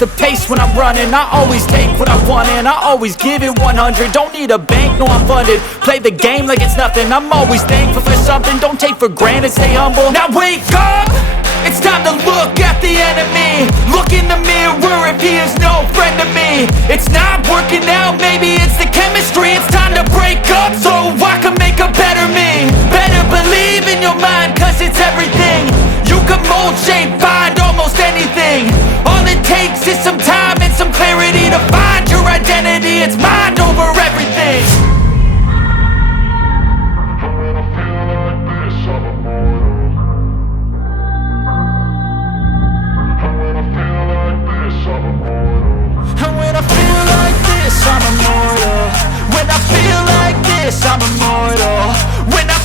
the pace when I'm running. I always take what I want and I always give it 100. Don't need a bank, no I'm funded. Play the game like it's nothing. I'm always thankful for something. Don't take for granted, stay humble. Now wake up! It's time to look at the enemy. Look in the mirror if he is no friend to me. It's not working out, maybe it's the chemistry. It's time to break up so I can make a better me. Better believe in your mind, cause it's everything. You can mold, shape, find almost anything. All it takes is some time and some clarity to find your identity. It's mind over everything. And when I feel like this, I'm immortal. When I feel like this, I'm immortal. When I